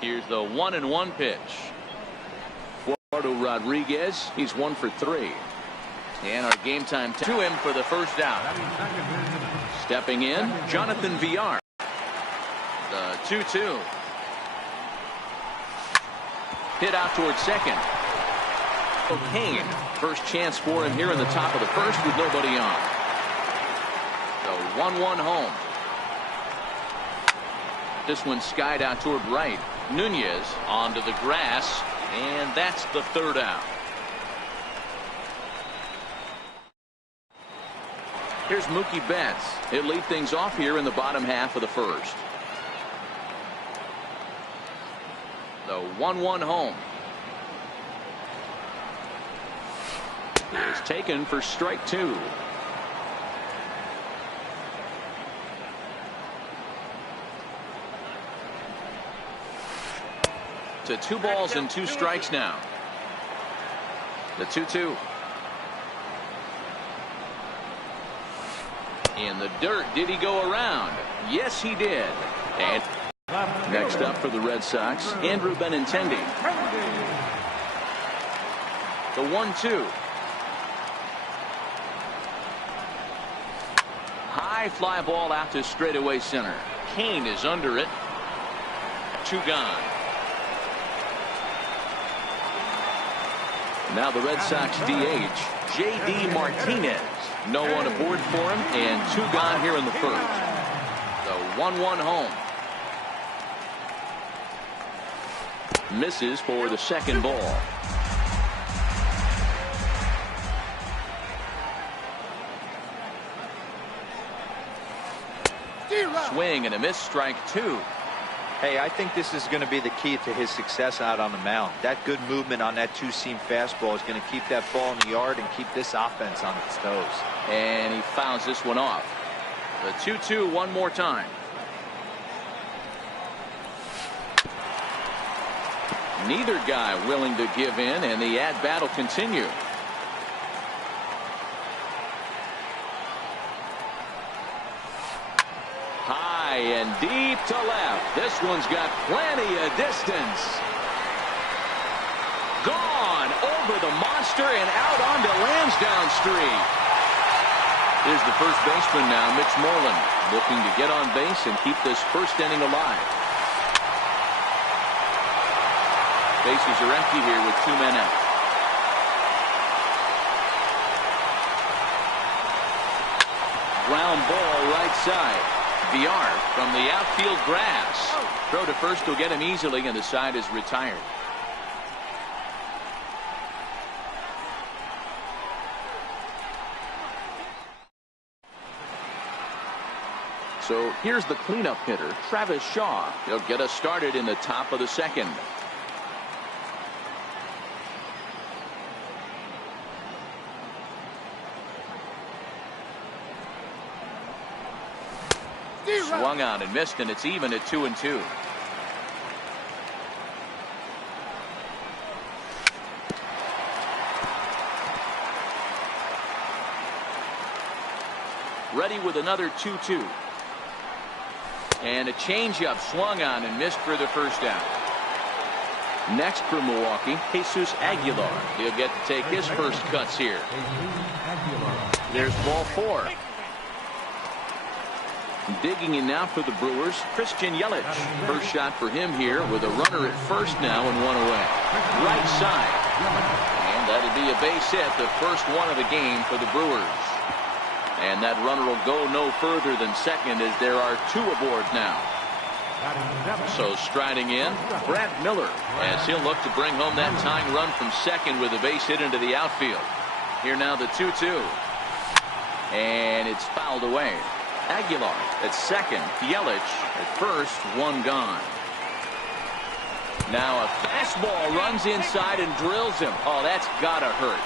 Here's the 1-1 pitch. Eduardo Rodriguez, he's 1 for 3. And our game time to him for the first out. Stepping in, Jonathan Villar. The 2-2. Hit out towards second. Kane, first chance for him here in the top of the first with nobody on. The 1-1 home. This one skied out toward right. Nunez onto the grass, and that's the third out. Here's Mookie Betts. He'll lead things off here in the bottom half of the first. The 1-1 home is taken for strike 2. To 2 balls and 2 strikes now. The 2-2. In the dirt. Did he go around? Yes, he did. And next up for the Red Sox, Andrew Benintendi. The 1-2. High fly ball out to straightaway center. Kane is under it. 2 gone. Now the Red Sox DH, J.D. Martinez. No one aboard for him, and 2 gone here in the first. The 1-1 home. Misses for the second ball. Swing and a miss, strike 2. Hey, I think this is going to be the key to his success out on the mound. That good movement on that 2-seam fastball is going to keep that ball in the yard and keep this offense on its toes. And he fouls this one off. The 2-2 one more time. Neither guy willing to give in, and the at-bat will continue. High and deep to left. This one's got plenty of distance. Gone over the monster and out onto Lansdowne Street. Here's the first baseman now, Mitch Moreland, looking to get on base and keep this first inning alive. Bases are empty here with 2 men out. Ground ball right side. Villar from the outfield grass. Throw to first will get him easily, and the side is retired. So here's the cleanup hitter, Travis Shaw. He'll get us started in the top of the second. Swung on and missed, and it's even at 2-2. Ready with another 2-2. And a changeup swung on and missed for the first out. Next for Milwaukee, Jesus Aguilar. He'll get to take his first cuts here. There's ball 4. Digging in now for the Brewers, Christian Yelich. First shot for him here with a runner at first now and 1 away. Right side. And that'll be a base hit, the first one of the game for the Brewers. And that runner will go no further than second as there are 2 aboard now. So striding in, Brad Miller, as he'll look to bring home that tying run from second with a base hit into the outfield. Here now the 2-2. And it's fouled away. Aguilar at second, Yelich at first, 1 gone. Now a fastball runs inside and drills him. Oh, that's gotta hurt.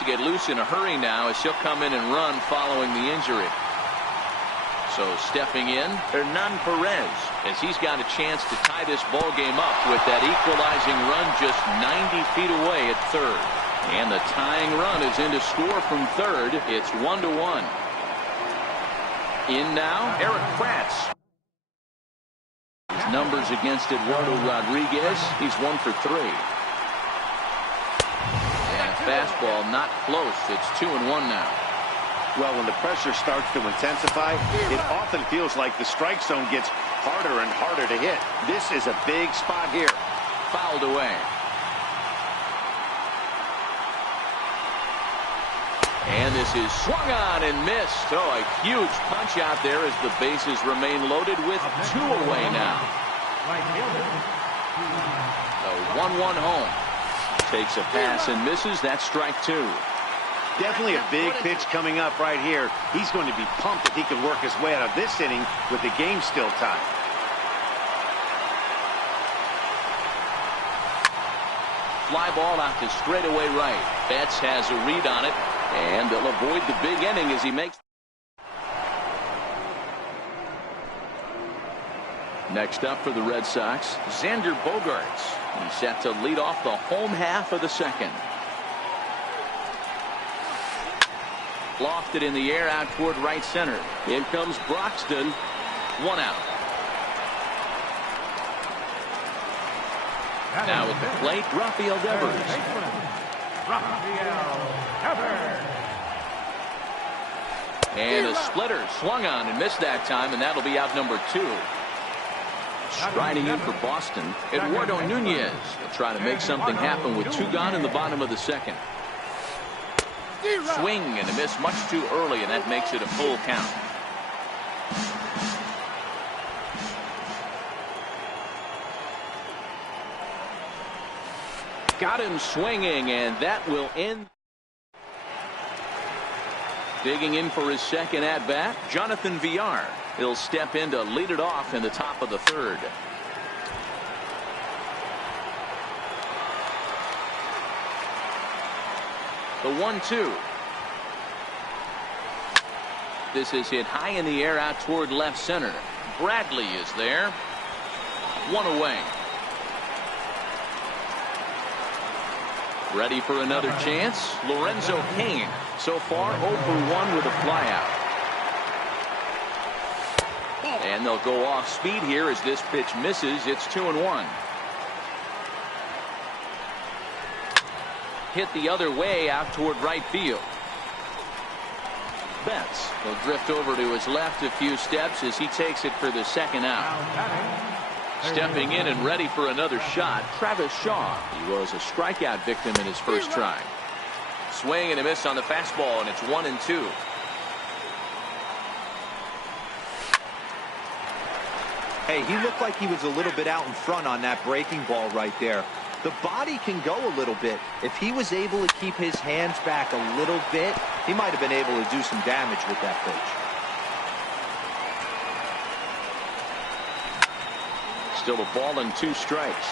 To get loose in a hurry now as he'll come in and run following the injury. So stepping in, Hernan Perez, as he's got a chance to tie this ball game up with that equalizing run just 90 feet away at third. And the tying run is in to score from third. It's 1-1. In now, Eric Kratz. His numbers against Eduardo Rodriguez. He's 1 for 3. And a fastball not close. It's 2-1 now. Well, when the pressure starts to intensify, it often feels like the strike zone gets harder and harder to hit. This is a big spot here. Fouled away. And this is swung on and missed. Oh, a huge punch out there as the bases remain loaded with 2 away now. The 1-1 home. Takes a pass and misses. That's strike 2. Definitely a big pitch coming up right here. He's going to be pumped if he can work his way out of this inning with the game still tied. Fly ball out to straightaway right. Betts has a read on it, and they'll avoid the big inning as he makes. Next up for the Red Sox, Xander Bogaerts. He's set to lead off the home half of the second. Lofted in the air out toward right center. In comes Broxton. 1 out. Now at the plate, Rafael Devers. And a splitter swung on and missed that time, and that'll be out number 2. Striding in for Boston, Eduardo Nunez will try to make something happen with 2 gone in the bottom of the second. Swing and a miss much too early, and that makes it a full count. Got him swinging, and that will end. Digging in for his second at-bat, Jonathan Villar. He'll step in to lead it off in the top of the third. The 1-2. This is hit high in the air out toward left center. Bradley is there. 1 away. Ready for another chance. Lorenzo Cain. So far 0 for 1 with a flyout. And they'll go off speed here as this pitch misses. It's 2-1. Hit the other way out toward right field. Betts will drift over to his left a few steps as he takes it for the second out. Stepping in and ready for another shot, Travis Shaw. He was a strikeout victim in his first try. Swing and a miss on the fastball, and it's 1-2. Hey, he looked like he was a little bit out in front on that breaking ball right there. The body can go a little bit. If he was able to keep his hands back a little bit, he might have been able to do some damage with that pitch. Still a ball and 2 strikes.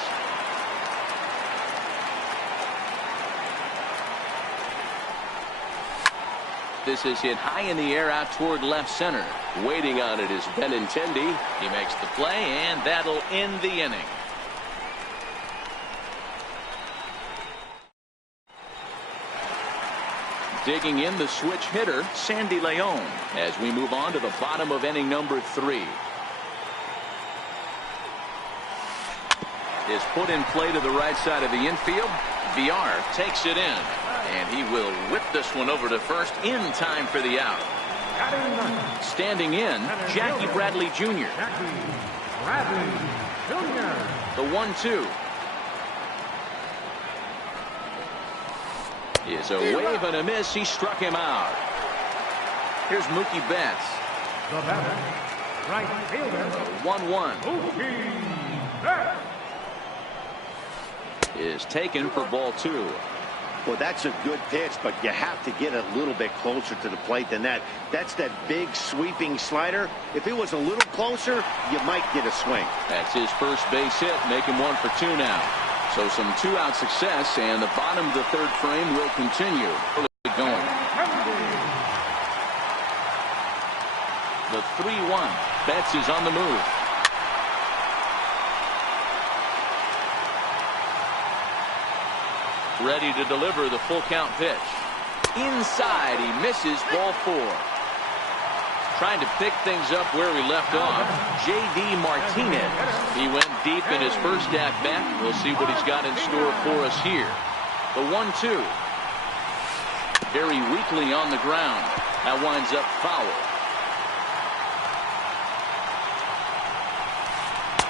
This is hit high in the air out toward left center. Waiting on it is Benintendi. He makes the play, and that'll end the inning. Digging in the switch hitter, Sandy Leon, as we move on to the bottom of inning number 3. Is put in play to the right side of the infield. Villar takes it in, and he will whip this one over to first in time for the out. Standing in, Jackie Bradley Jr. The 1-2 is a wave and a miss. He struck him out. Here's Mookie Betts. The batter, right fielder, 1-1. Mookie Betts. Is taken for ball 2. Well, that's a good pitch, but you have to get a little bit closer to the plate than that. That's that big sweeping slider. If it was a little closer, you might get a swing. That's his first base hit, making 1 for 2 now. So some 2-out success, and the bottom of the third frame will continue. Going. The 3-1. Betts is on the move. Ready to deliver the full count pitch. Inside, he misses, ball 4. Trying to pick things up where we left off, J.D. Martinez. He went deep in his first at-bat. We'll see what he's got in store for us here. The 1-2. Very weakly on the ground. That winds up foul.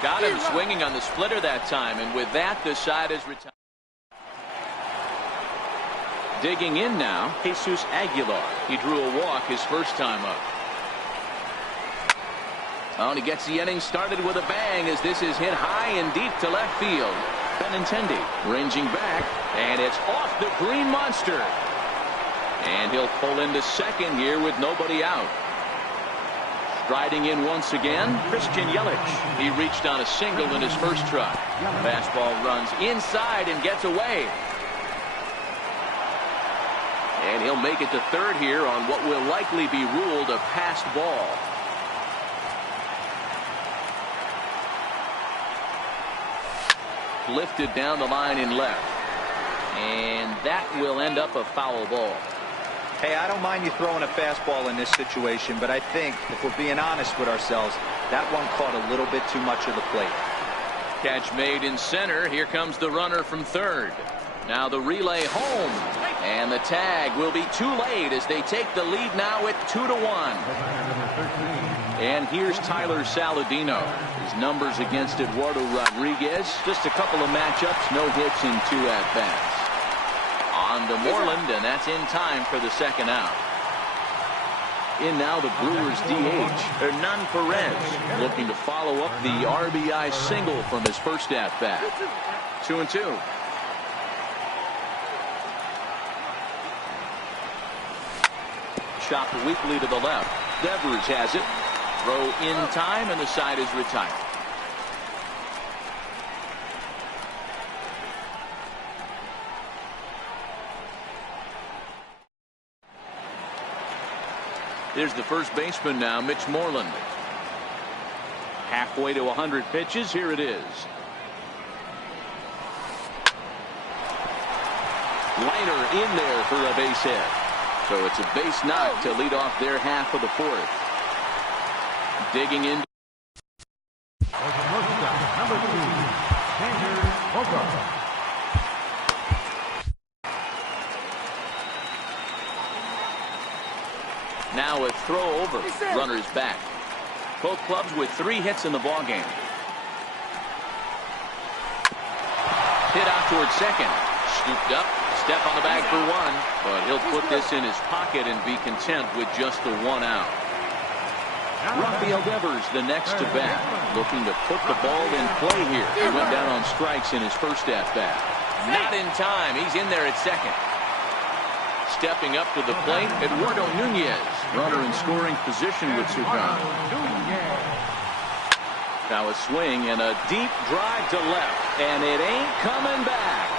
Got him swinging on the splitter that time, and with that, the side is retired. Digging in now, Jesus Aguilar. He drew a walk his first time up. Oh, and he gets the inning started with a bang as this is hit high and deep to left field. Benintendi ranging back, and it's off the green monster. And he'll pull into second here with nobody out. Striding in once again, Christian Yelich. He reached on a single in his first try. Fastball runs inside and gets away. And he'll make it to third here on what will likely be ruled a passed ball. Lifted down the line in left. And that will end up a foul ball. Hey, I don't mind you throwing a fastball in this situation, but I think if we're being honest with ourselves, that one caught a little bit too much of the plate. Catch made in center. Here comes the runner from third. Now the relay home. And the tag will be too late as they take the lead now at 2-1. And here's Tyler Saladino. His numbers against Eduardo Rodriguez. Just a couple of matchups. No hits in 2 at-bats. On to Moreland, and that's in time for the second out. In now the Brewers DH, Hernan Perez, looking to follow up the RBI single from his first at-bat. 2-2. Chopped weakly to the left. Devers has it. Throw in time, and the side is retired. There's the first baseman now, Mitch Moreland. Halfway to 100 pitches. Here it is. Liner in there for a base hit. So it's a base knock to lead off their half of the fourth. Digging in. Now a throw over. Runner's back. Both clubs with 3 hits in the ballgame. Hit out towards second. Scooped up. Step on the bag for 1. But he'll put this in his pocket and be content with just the 1 out. Rafael Devers the next to bat. Looking to put the ball in play here. He went down on strikes in his first at-bat. Not in time. He's in there at second. Stepping up to the plate, Eduardo Nunez. Runner in scoring position with Sugan. Now a swing and a deep drive to left. And it ain't coming back.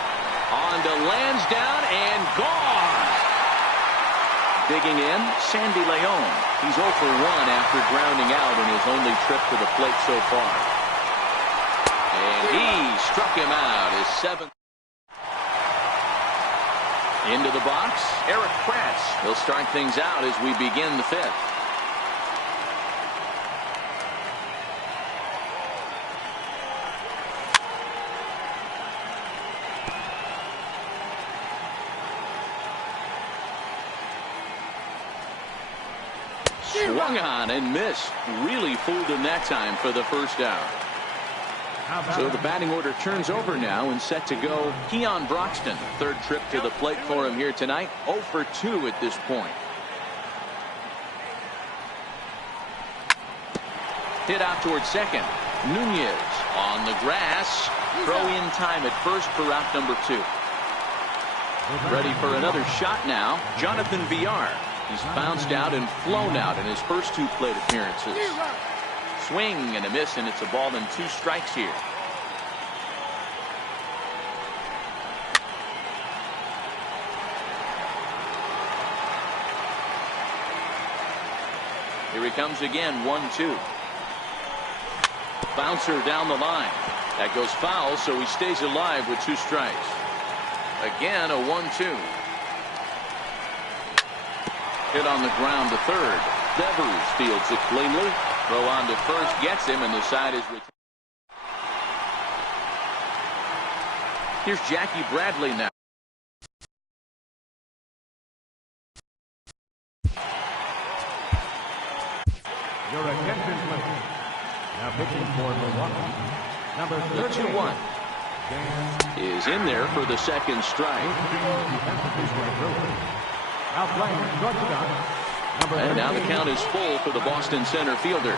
On to Lansdowne and gone. Digging in, Sandy Leon. He's 0 for 1 after grounding out in his only trip to the plate so far. And he struck him out his 7th. Into the box, Eric Kratz. He'll start things out as we begin the 5th. Swung on and missed. Really fooled him that time for the first out. So the batting order turns over now and set to go. Keon Broxton, 3rd trip to the plate for him here tonight. 0 for 2 at this point. Hit out towards second. Nunez on the grass. Throw in time at first for out number 2. Ready for another shot now. Jonathan Villar. He's bounced out and flown out in his first 2 plate appearances. Swing and a miss, and it's a ball and 2 strikes here. Here he comes again, 1-2. Bouncer down the line. That goes foul, so he stays alive with 2 strikes. Again, a 1-2. Hit on the ground to third. Devers fields it cleanly. Throw on to first gets him, and the side is retained. Here's Jackie Bradley now. Your attention, please. Now pitching for Milwaukee. Number 13. 2-1 is in there for the second strike. Now playing shortstop. And now the count is full for the Boston center fielder.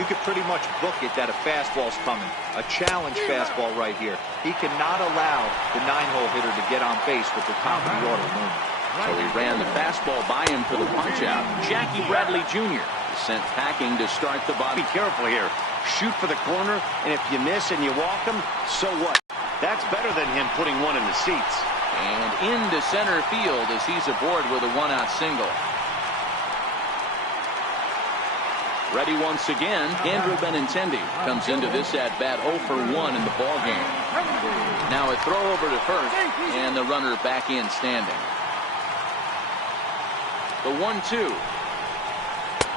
You could pretty much book it that a fastball's coming. A challenge fastball right here. He cannot allow the 9-hole hitter to get on base with the top of the order looming. So he ran the fastball by him for the punch-out. Jackie Bradley Jr. is sent packing to start the bottom. Be careful here. Shoot for the corner, and if you miss and you walk him, so what? That's better than him putting one in the seats. And into center field as he's aboard with a one-out single. Ready once again, Andrew Benintendi comes into this at-bat 0 for 1 in the ballgame. Now a throw over to first, and the runner back in standing. The 1-2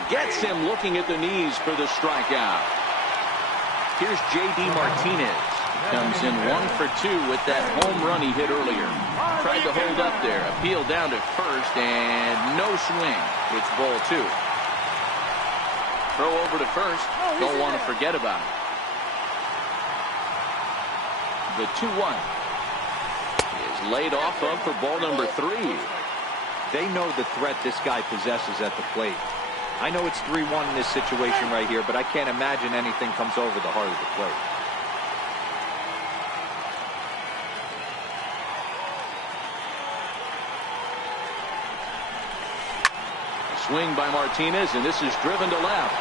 gets him looking at the knees for the strikeout. Here's J.D. Martinez. Comes in 1 for 2 with that home run he hit earlier. Tried to hold up there. Appeal down to first, and no swing. It's ball 2. Throw over to first. Don't want to forget about it. The 2-1 is laid off of for ball number 3. They know the threat this guy possesses at the plate. I know it's 3-1 in this situation right here, but I can't imagine anything comes over the heart of the plate. Swing by Martinez, and this is driven to left.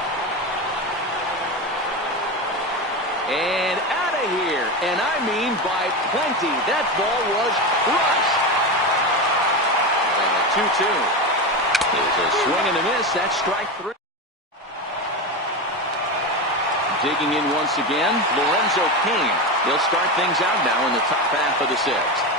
And out of here, and I mean by plenty. That ball was crushed. And a 2-2 is a swing and a miss. That's strike 3. Digging in once again, Lorenzo Cain. He'll start things out now in the top half of the 6th.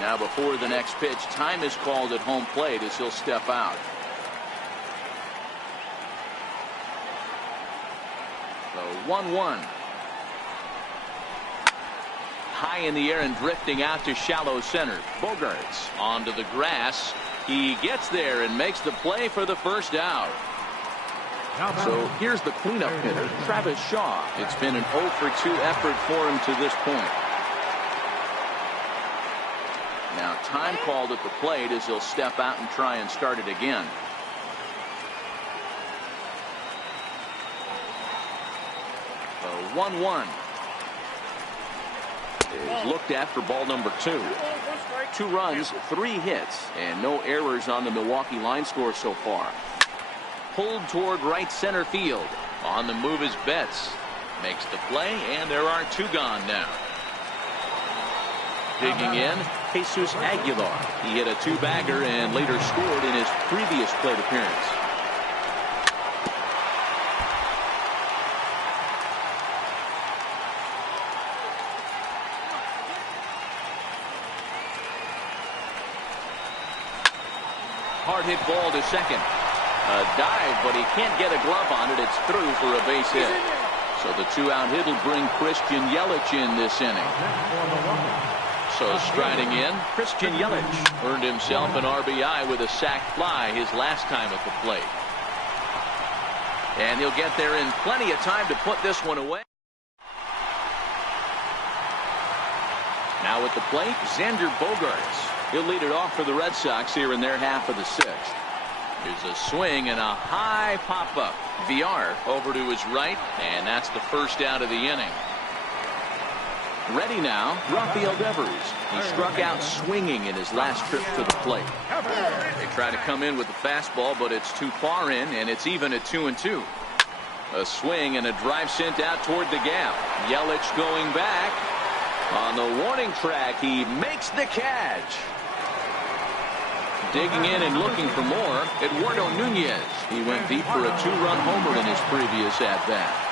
Now before the next pitch, time is called at home plate as he'll step out. So 1-1. High in the air and drifting out to shallow center. Bogarts onto the grass. He gets there and makes the play for the first out. So here's the cleanup hitter, Travis Shaw. It's been an 0 for 2 effort for him to this point. Now time called at the plate as he'll step out and try and start it again. So 1-1 is looked at for ball number 2. 2 runs, 3 hits, and no errors on the Milwaukee line score so far. Pulled toward right center field. On the move is Betts. Makes the play, and there are 2 gone now. Digging in, Jesus Aguilar. He hit a 2-bagger and later scored in his previous plate appearance. Hard hit ball to second. A dive, but he can't get a glove on it. It's through for a base hit. So the 2-out hit will bring Christian Yelich in this inning. So striding in, Christian Yelich earned himself an RBI with a sac fly his last time at the plate. And he'll get there in plenty of time to put this one away. Now at the plate, Xander Bogaerts. He'll lead it off for the Red Sox here in their half of the 6th. Here's a swing and a high pop-up. VR over to his right, and that's the first out of the inning. Ready now, Rafael Devers. He struck out swinging in his last trip to the plate. They try to come in with the fastball, but it's too far in, and it's even at 2-2. A swing and a drive sent out toward the gap. Yelich going back. On the warning track, he makes the catch. Digging in and looking for more, Eduardo Nunez. He went deep for a 2-run homer in his previous at-bat.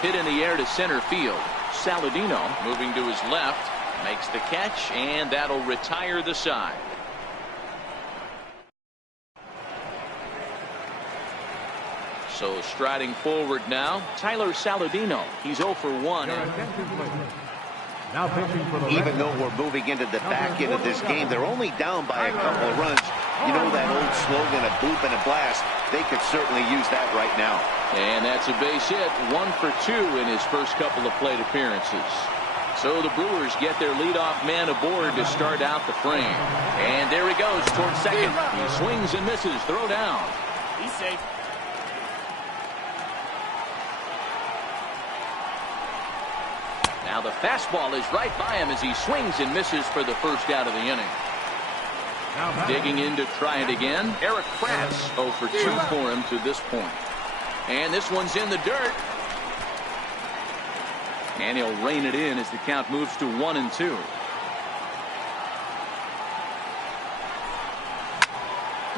Hit in the air to center field. Saladino moving to his left, makes the catch, and that'll retire the side. So striding forward now, Tyler Saladino. He's 0 for 1. Now pitching for the Even though we're moving into the back end of this game, they're only down by a couple of runs. You know that old slogan, a boop and a blast. They could certainly use that right now. And that's a base hit. 1 for 2 in his first couple of plate appearances. So the Brewers get their leadoff man aboard to start out the frame. And there he goes towards second. He swings and misses. Throw down. He's safe. Now the fastball is right by him as he swings and misses for the first out of the inning. Digging in to try it again. Eric Kratz 0 for 2 for him to this point. And this one's in the dirt. And he'll rein it in as the count moves to 1-2.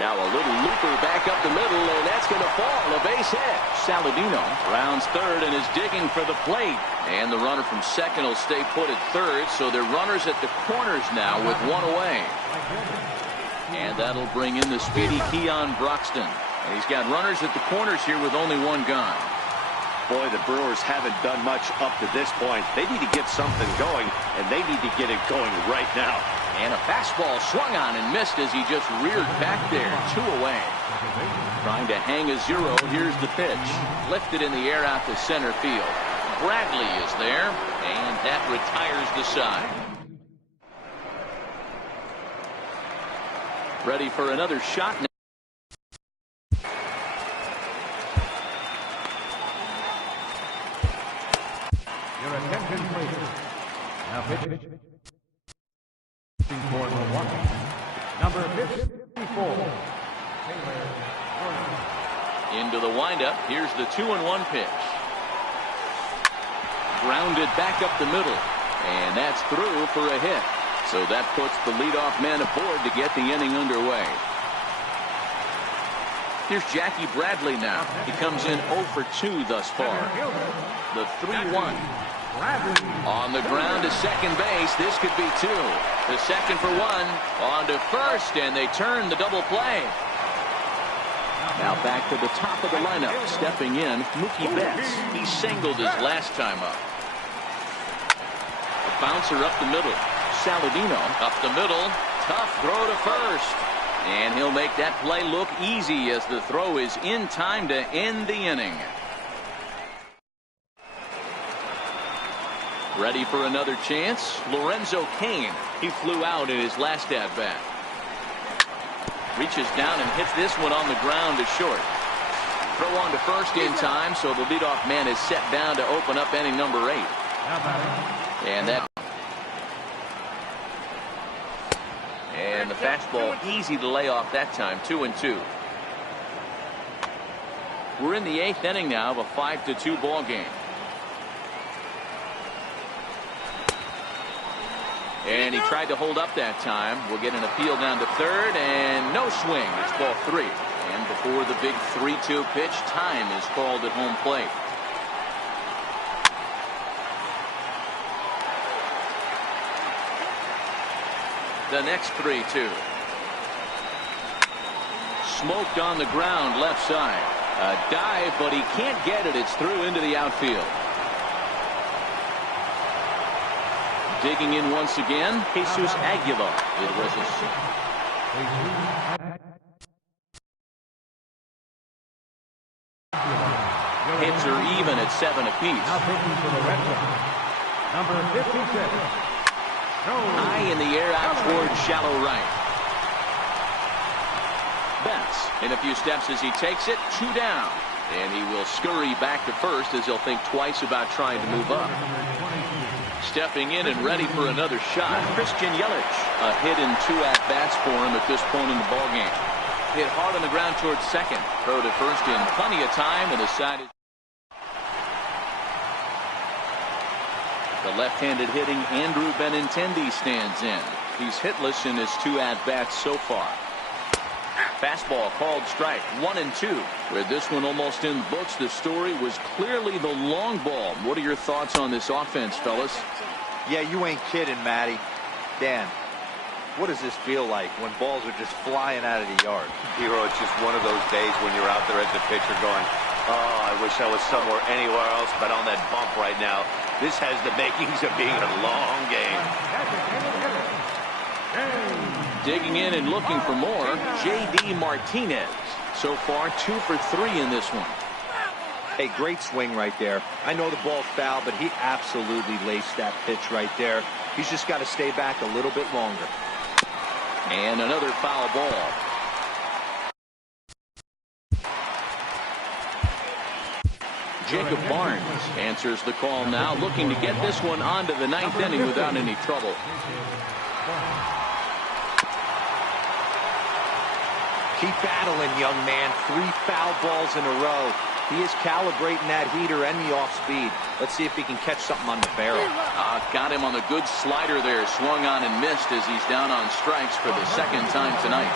Now a little looper back up the middle, and that's going to fall. A base hit. Saladino rounds third and is digging for the plate. And the runner from second will stay put at third, so they're runners at the corners now with 1 away. And that'll bring in the speedy Keon Broxton. And he's got runners at the corners here with only 1 gone. Boy, the Brewers haven't done much up to this point. They need to get something going, and they need to get it going right now. And a fastball swung on and missed as he just reared back there. 2 away. Trying to hang a 0. Here's the pitch. Lifted in the air out to center field. Bradley is there, and that retires the side. Ready for another shot now. Your attention, please. Now pitching for Milwaukee. Number 54. Into the windup. Here's the 2-1 pitch. Grounded back up the middle. And that's through for a hit. So that puts the leadoff man aboard to get the inning underway. Here's Jackie Bradley now. He comes in 0 for 2 thus far. The 3-1. On the ground to second base. This could be 2. The second for 1. On to first, and they turn the double play. Now back to the top of the lineup. Stepping in, Mookie Betts. He singled his last time up. A bouncer up the middle. Saladino up the middle. Tough throw to first. And he'll make that play look easy as the throw is in time to end the inning. Ready for another chance? Lorenzo Cain. He flew out in his last at-bat. Reaches down and hits this one on the ground to short. Throw on to first in time, so the leadoff man is set down to open up inning number 8. And the fastball easy to lay off that time. 2-2. We're in the 8th inning now of a 5-2 ball game. And he tried to hold up that time. We'll get an appeal down to third, and no swing. It's ball 3. And before the big 3-2 pitch, time is called at home plate. The next 3-2. Smoked on the ground left side. A dive, but he can't get it. It's through into the outfield. Digging in once again, Jesus Aguilar. It was a hits are even at 7 apiece. Number 56. High in the air out towards shallow right. Betts in a few steps as he takes it. 2 down. And he will scurry back to first as he'll think twice about trying to move up. Stepping in and ready for another shot, Christian Yelich. A hit in 2 at-bats for him at this point in the ballgame. Hit hard on the ground towards second. Throw to first in plenty of time, and the side is... The left-handed hitting Andrew Benintendi stands in. He's hitless in his 2 at-bats so far. Fastball called strike, 1-2. With this one almost in books, the story was clearly the long ball. What are your thoughts on this offense, fellas? Yeah, you ain't kidding, Matty. Dan, what does this feel like when balls are just flying out of the yard? Hero, it's just one of those days when you're out there as the pitcher going, oh, I wish I was somewhere anywhere else but on that bump right now. This has the makings of being a long game. Digging in and looking for more, J.D. Martinez. So far, 2 for 3 in this one. Hey, great swing right there. I know the ball's foul, but he absolutely laced that pitch right there. He's just got to stay back a little bit longer. And another foul ball. Jacob Barnes answers the call now, looking to get this one onto the 9th inning without any trouble. Keep battling, young man. 3 foul balls in a row. He is calibrating that heater and the off speed. Let's see if he can catch something on the barrel. Got him on the good slider there. Swung on and missed as he's down on strikes for the 2nd time tonight.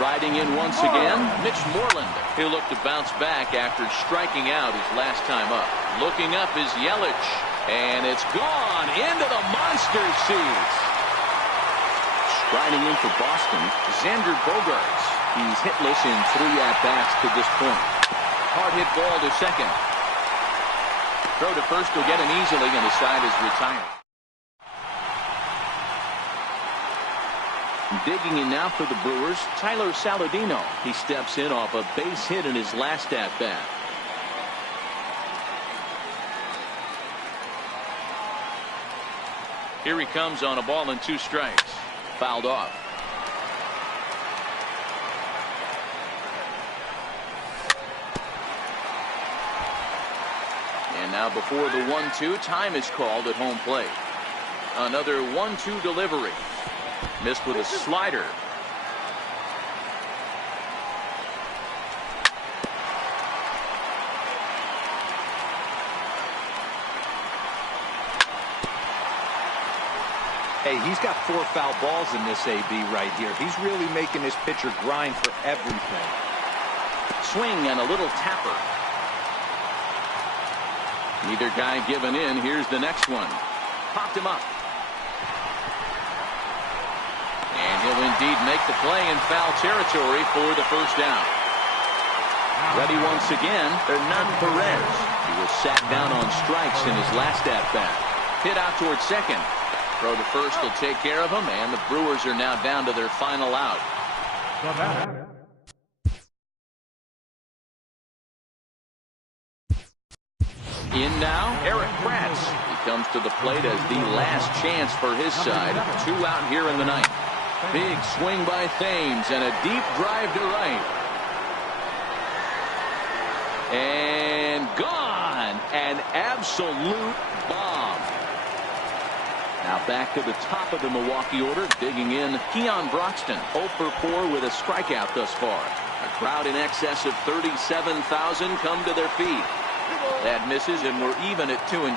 Riding in once again, Mitch Moreland. He'll look to bounce back after striking out his last time up. Looking up is Yelich. And it's gone into the monster seats. Riding in for Boston, Xander Bogaerts. He's hitless in 3 at-bats to this point. Hard hit ball to second. Throw to first will get him easily, and the side is retired. Digging in now for the Brewers, Tyler Saladino. He steps in off a base hit in his last at-bat. Here he comes on a ball and 2 strikes. Fouled off. And now before the 1-2, time is called at home plate. Another 1-2 delivery. Missed with a slider. Hey, he's got 4 foul balls in this AB right here. He's really making this pitcher grind for everything. Swing and a little tapper. Neither guy giving in. Here's the next one. Popped him up. And he'll indeed make the play in foul territory for the first down. Ready once again, Hernan Perez. He was sat down on strikes in his last at-bat. Hit out towards second. Throw to first will take care of him, and the Brewers are now down to their final out. In now, Eric Kratz. He comes to the plate as the last chance for his side. 2 out here in the 9th. Big swing by Thames and a deep drive to right. And gone. An absolute bomb. Now back to the top of the Milwaukee order. Digging in, Keon Broxton. 0 for 4 with a strikeout thus far. A crowd in excess of 37,000 come to their feet. That misses, and we're even at 2-2.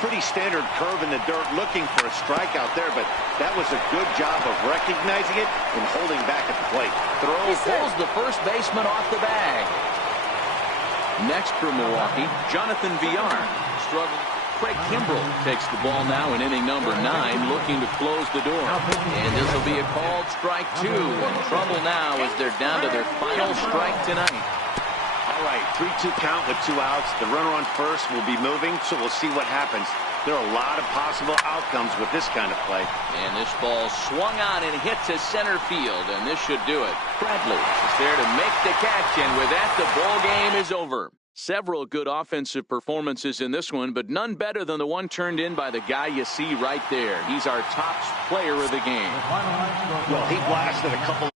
Pretty standard curve in the dirt, looking for a strikeout there, but that was a good job of recognizing it and holding back at the plate. Throw pulls the first baseman off the bag. Next for Milwaukee, Jonathan Villar. Struggle. Craig Kimbrell takes the ball now in inning number 9, looking to close the door. And this will be a called strike 2. In trouble now as they're down to their final strike tonight. All right, 3-2 count with 2 outs. The runner on first will be moving, so we'll see what happens. There are a lot of possible outcomes with this kind of play. And this ball swung on and hit to center field, and this should do it. Bradley is there to make the catch, and with that, the ball game is over. Several good offensive performances in this one, but none better than the one turned in by the guy you see right there. He's our top player of the game. Well, he blasted a couple